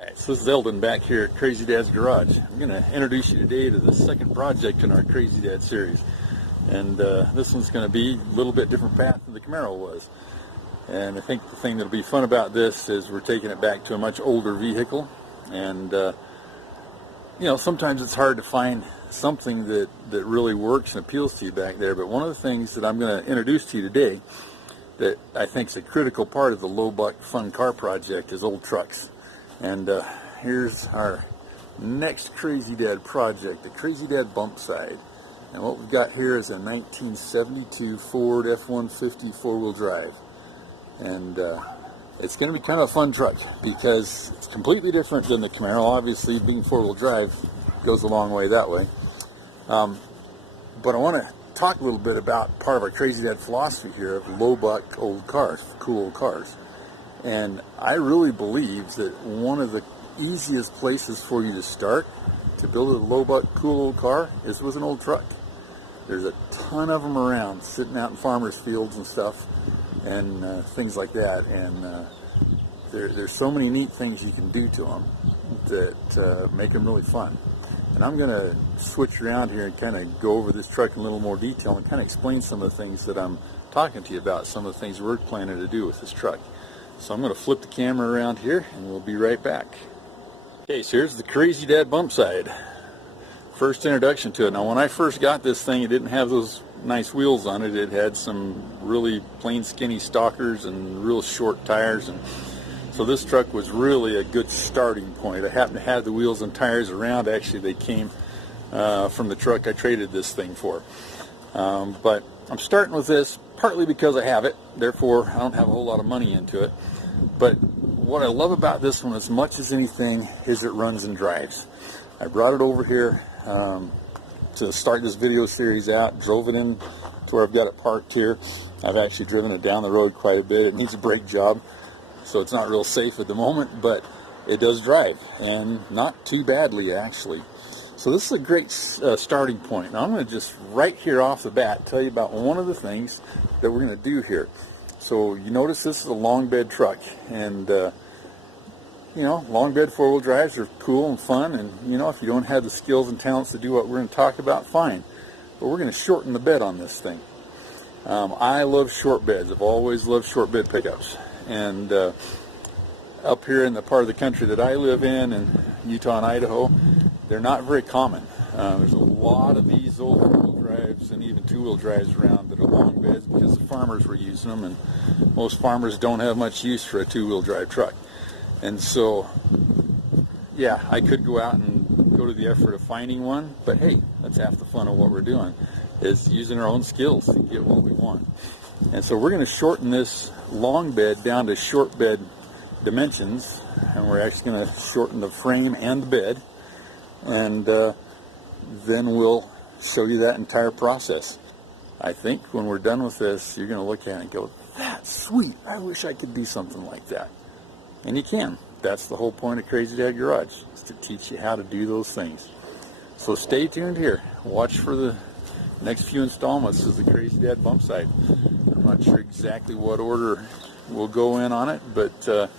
Alright, so this is Eldon back here at Crazy Dad's Garage. I'm going to introduce you today to the second project in our Crazy Dad series. And this one's going to be a little bit different path than the Camaro was. And I think the thing that'll be fun about this is we're taking it back to a much older vehicle. And, you know, sometimes it's hard to find something that really works and appeals to you back there. But one of the things that I'm going to introduce to you today that I think is a critical part of the low buck fun car project is old trucks. And here's our next Crazy Dad project, the Crazy Dad Bumpside. And what we've got here is a 1972 Ford F-150 four-wheel drive. And it's going to be kind of a fun truck because it's completely different than the Camaro. Obviously, being four-wheel drive goes a long way that way. But I want to talk a little bit about part of our Crazy Dad philosophy here of low buck old cars, cool old cars. And I really believe that one of the easiest places for you to start to build a low buck cool old car is with an old truck. There's a ton of them around sitting out in farmers fields and stuff and things like that, and there's so many neat things you can do to them that make them really fun. And I'm going to switch around here and kind of go over this truck in a little more detail and kind of explain some of the things that I'm talking to you about, some of the things we're planning to do with this truck. So I'm going to flip the camera around here and we'll be right back. Okay, so here's the Crazy Dad Bumpside. First introduction to it. Now when I first got this thing, it didn't have those nice wheels on it. It had some really plain skinny stalkers and real short tires, and so this truck was really a good starting point. I happened to have the wheels and tires around. Actually, they came from the truck I traded this thing for. But I'm starting with this partly because I have it, therefore I don't have a whole lot of money into it. But what I love about this one as much as anything is it runs and drives. I brought it over here to start this video series out, drove it in to where I've got it parked here. I've actually driven it down the road quite a bit. It needs a brake job, so it's not real safe at the moment, but it does drive, and not too badly actually. So this is a great starting point. Now I'm going to just right here off the bat tell you about one of the things that we're going to do here. So you notice this is a long bed truck, and you know, long bed four-wheel drives are cool and fun, and you know, if you don't have the skills and talents to do what we're going to talk about, fine. But we're going to shorten the bed on this thing. I love short beds. I've always loved short bed pickups, and up here in the part of the country that I live in Utah and Idaho, they're not very common. There's a lot of these old four-wheel drives and even two-wheel drives around that are long beds because the farmers were using them, and most farmers don't have much use for a two-wheel drive truck. And so, yeah, I could go out and go to the effort of finding one, but hey, that's half the fun of what we're doing, is using our own skills to get what we want. And so we're going to shorten this long bed down to short bed dimensions, and we're actually going to shorten the frame and the bed, and then we'll show you that entire process. I think when we're done with this, you're going to look at it and go, that's sweet, I wish I could do something like that. And you can. That's the whole point of Crazy Dad Garage, is to teach you how to do those things. So stay tuned here. Watch for the next few installments of the Crazy Dad Bumpside. I'm not sure exactly what order we'll go in on it, but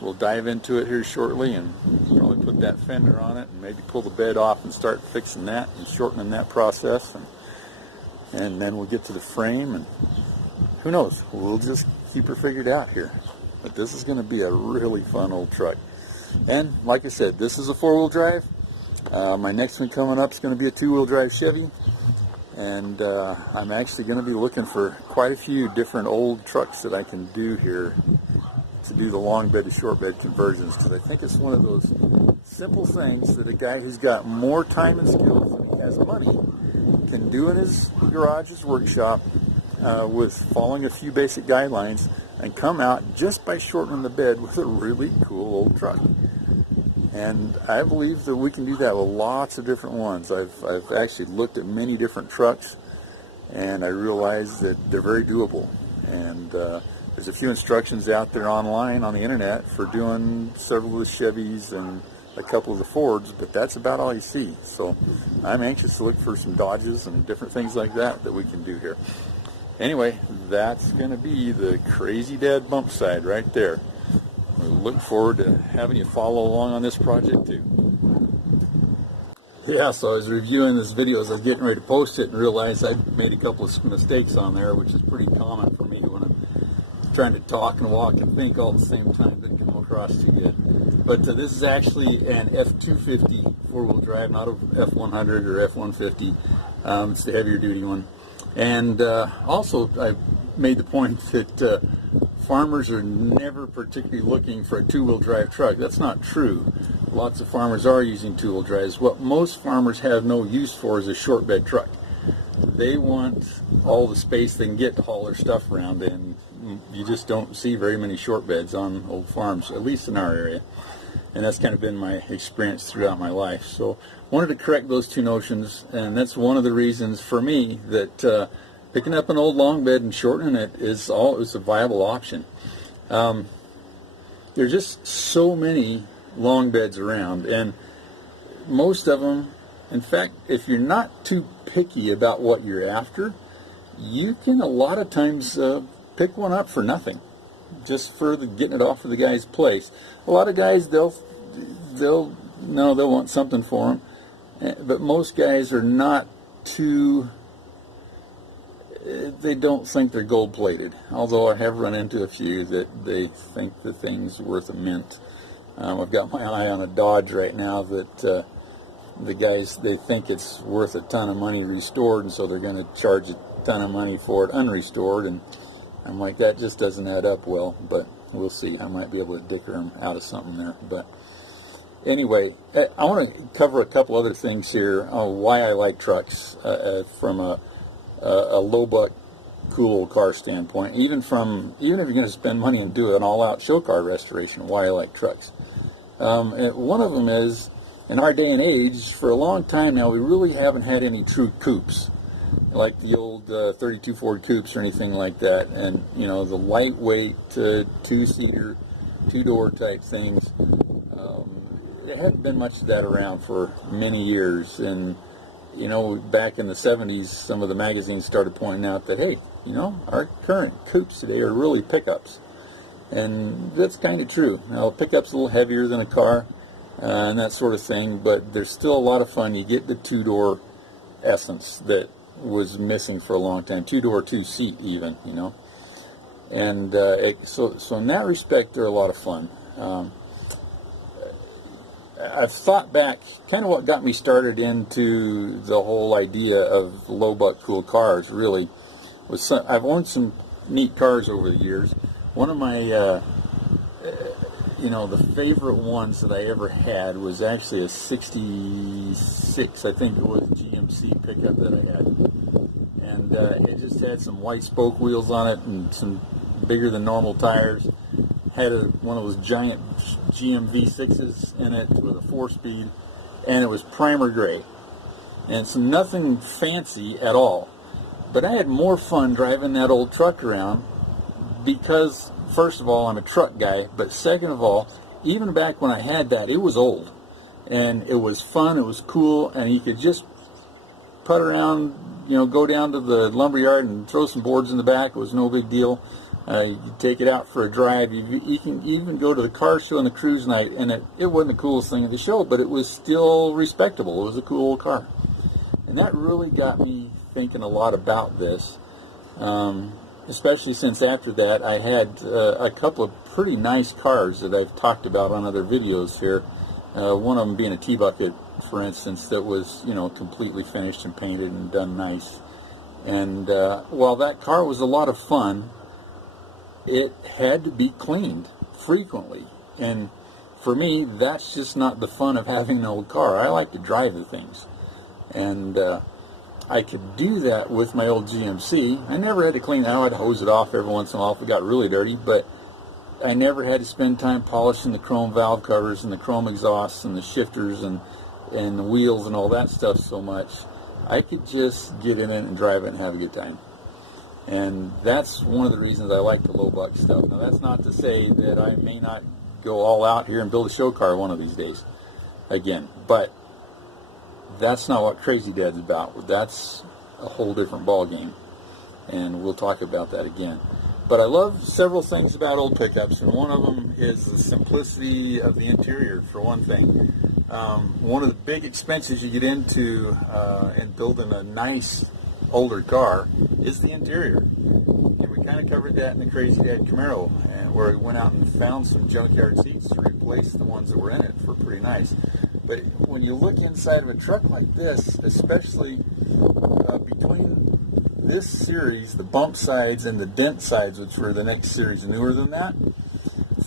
we'll dive into it here shortly and probably put that fender on it and maybe pull the bed off and start fixing that and shortening that process, and then we'll get to the frame, and who knows, we'll just keep her figured out here. But this is going to be a really fun old truck. And like I said, this is a four-wheel drive. My next one coming up is going to be a two-wheel drive Chevy, and I'm actually going to be looking for quite a few different old trucks that I can do here to do the long bed to short bed conversions, because I think it's one of those simple things that a guy who's got more time and skills than he has money can do in his garage, his workshop, with following a few basic guidelines, and come out just by shortening the bed with a really cool old truck. And I believe that we can do that with lots of different ones. I've actually looked at many different trucks, and I realized that they're very doable. And there's a few instructions out there online on the internet for doing several of the Chevys and a couple of the Fords, but that's about all you see. So I'm anxious to look for some Dodges and different things like that we can do here. Anyway, that's going to be the Crazy Dad Bumpside right there. We look forward to having you follow along on this project too. Yeah, so I was reviewing this video as I was getting ready to post it and realized I'd made a couple of mistakes on there, which is pretty common for me when I'm trying to talk and walk and think all at the same time. Didn't come across too good. But this is actually an F250 four-wheel drive, not a F100 or F150. It's the heavier duty one. And also I made the point that farmers are never particularly looking for a two-wheel drive truck. That's not true. Lots of farmers are using two-wheel drives. What most farmers have no use for is a short bed truck. They want all the space they can get to haul their stuff around, and you just don't see very many short beds on old farms, at least in our area. And that's kind of been my experience throughout my life. So wanted to correct those two notions, and that's one of the reasons for me that picking up an old long bed and shortening it is a viable option. There's just so many long beds around, and most of them, in fact, if you're not too picky about what you're after, you can a lot of times pick one up for nothing, just for getting it off of the guy's place. A lot of guys, they'll want something for them, but most guys are not too. They don't think they're gold-plated. Although I have run into a few that they think the thing's worth a mint. I've got my eye on a Dodge right now that the guys, they think it's worth a ton of money restored, and so they're going to charge a ton of money for it unrestored, and I'm like, that just doesn't add up well, but we'll see. I might be able to dicker them out of something there. But anyway, I want to cover a couple other things here on why I like trucks from a low buck cool car standpoint, even if you're going to spend money and do an all-out show car restoration, why I like trucks. One of them is, in our day and age, for a long time now, we really haven't had any true coupes, like the old 32 Ford coupes or anything like that. And, you know, the lightweight two-seater, two-door type things, there hadn't been much of that around for many years. And, you know, back in the 70s, some of the magazines started pointing out that, hey, you know, our current coupes today are really pickups. And that's kind of true. Now, a pickup's a little heavier than a car and that sort of thing, but there's still a lot of fun. You get the two-door essence that was missing for a long time. Two-door, two-seat even, you know. And so in that respect, they're a lot of fun. I've thought back, kind of what got me started into the whole idea of low buck cool cars, really, was I've owned some neat cars over the years. One of my, the favorite ones that I ever had was actually a 66, I think it was, GMC pickup that I had. And it just had some white spoke wheels on it and some bigger than normal tires. Had one of those giant GM V6s in it with a 4-speed, and it was primer gray. And so nothing fancy at all. But I had more fun driving that old truck around because, first of all, I'm a truck guy, but second of all, even back when I had that, it was old. And it was fun, it was cool, and you could just put around, go down to the lumber yard and throw some boards in the back. It was no big deal. You could take it out for a drive. You can even go to the car show and the cruise night, and it wasn't the coolest thing at the show, but it was still respectable. It was a cool old car. And that really got me thinking a lot about this, especially since after that I had a couple of pretty nice cars that I've talked about on other videos here. One of them being a T-Bucket, for instance, that was, completely finished and painted and done nice. And while that car was a lot of fun, it had to be cleaned frequently. And for me, that's just not the fun of having an old car. I like to drive the things. And I could do that with my old GMC. I never had to clean it. I had to hose it off every once in a while if it got really dirty, but I never had to spend time polishing the chrome valve covers and the chrome exhausts and the shifters and the wheels and all that stuff so much. I could just get in it and drive it and have a good time. And that's one of the reasons I like the low buck stuff. Now, that's not to say that I may not go all out here and build a show car one of these days again, but that's not what Crazy Dad's about. That's a whole different ball game, and we'll talk about that again. But I love several things about old pickups, and one of them is the simplicity of the interior, for one thing. One of the big expenses you get into in building a nice older car is the interior. And we kind of covered that in the Crazy Dad Camaro, where we went out and found some junkyard seats to replace the ones that were in it for pretty nice. But when you look inside of a truck like this, especially between this series, the bump sides and the dent sides, which were the next series newer than that,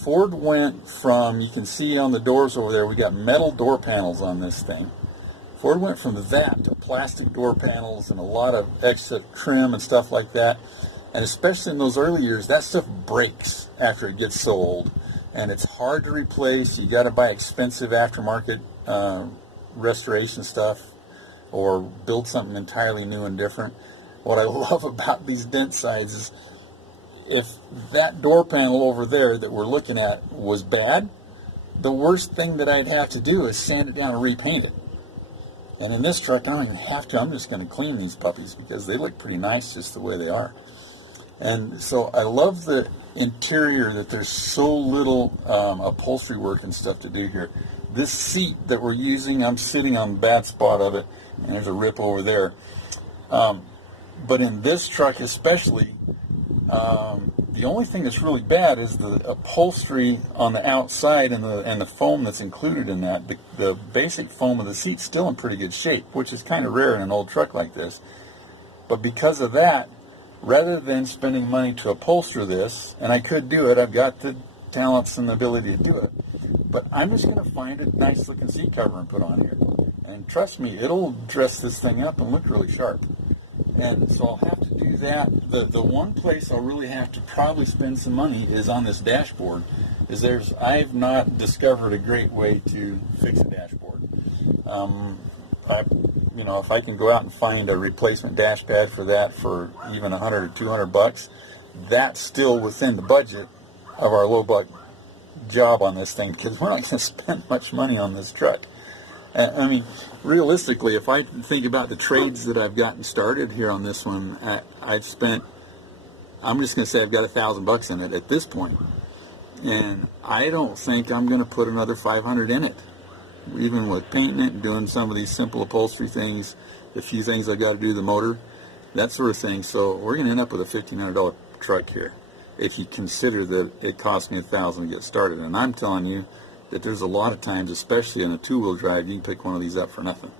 Ford went from, you can see on the doors over there, we got metal door panels on this thing. Ford went from that to plastic door panels and a lot of extra trim and stuff like that. And especially in those early years, that stuff breaks after it gets so old. And it's hard to replace. You got to buy expensive aftermarket restoration stuff or build something entirely new and different. What I love about these dent sides is if that door panel over there that we're looking at was bad, the worst thing that I'd have to do is sand it down and repaint it. And in this truck, I don't even have to. I'm just going to clean these puppies because they look pretty nice just the way they are. And so I love the interior, that there's so little upholstery work and stuff to do here. This seat that we're using, I'm sitting on the bad spot of it, and there's a rip over there. But in this truck especially, the only thing that's really bad is the upholstery on the outside and the foam that's included in that. The basic foam of the seat's still in pretty good shape, which is kind of rare in an old truck like this. But because of that, rather than spending money to upholster this, and I could do it, I've got the talents and the ability to do it, but I'm just going to find a nice looking seat cover and put on here. And trust me, it'll dress this thing up and look really sharp. And so I'll have to do that. The one place I'll really have to probably spend some money is on this dashboard. I've not discovered a great way to fix a dashboard. If I can go out and find a replacement dash pad for that for even $100 or $200, that's still within the budget of our low buck job on this thing, because we're not going to spend much money on this truck. I mean, realistically, if I think about the trades that I've gotten started here on this one, I'm just going to say I've got $1,000 in it at this point. And I don't think I'm going to put another $500 in it, even with painting it and doing some of these simple upholstery things, the few things I've got to do, the motor, that sort of thing. So we're going to end up with a $1,500 truck here, if you consider that it cost me $1,000 to get started. And I'm telling you that there's a lot of times, especially in a two-wheel drive, you can pick one of these up for nothing.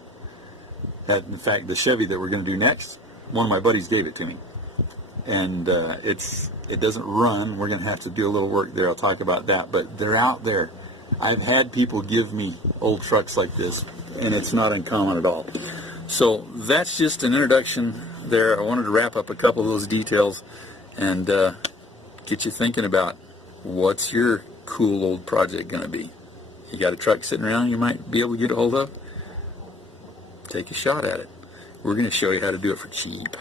In fact, the Chevy that we're going to do next, one of my buddies gave it to me. And it doesn't run. We're going to have to do a little work there. I'll talk about that. But they're out there. I've had people give me old trucks like this, and it's not uncommon at all. So that's just an introduction there. I wanted to wrap up a couple of those details and get you thinking about what's your cool old project going to be. You got a truck sitting around you might be able to get a hold of? Take a shot at it. We're going to show you how to do it for cheap.